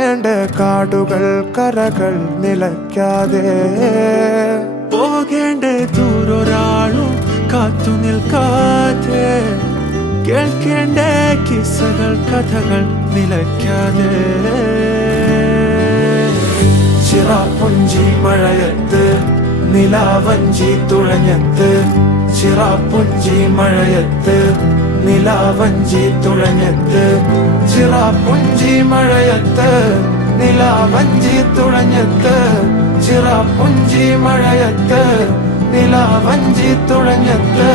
കാണേണ്ട കാടുകൾ കരകൾ നിലയ്ക്കാതെ പോകേണ്ട ദൂരൊരാളും കാത്തു നിൽക്കാതെ കേൾക്കേണ്ട കിസ്സകൾ കഥകൾ നിലയ്ക്കാതെ ചിറാപ്പുഞ്ചി മഴയത്ത് നിലാവഞ്ചി തുഴഞ്ഞത്ത് ചിറാപ്പുഞ്ചി മഴയത്ത് നിലാവഞ്ചി തുഴഞ്ഞത്ത് ചിറാപ്പുഞ്ചി മഴയത്ത് നിലാവഞ്ചി തുഴഞ്ഞത്ത് ചിറാപ്പുഞ്ചി മഴയത്ത് നിലാവഞ്ചി തുഴഞ്ഞത്ത്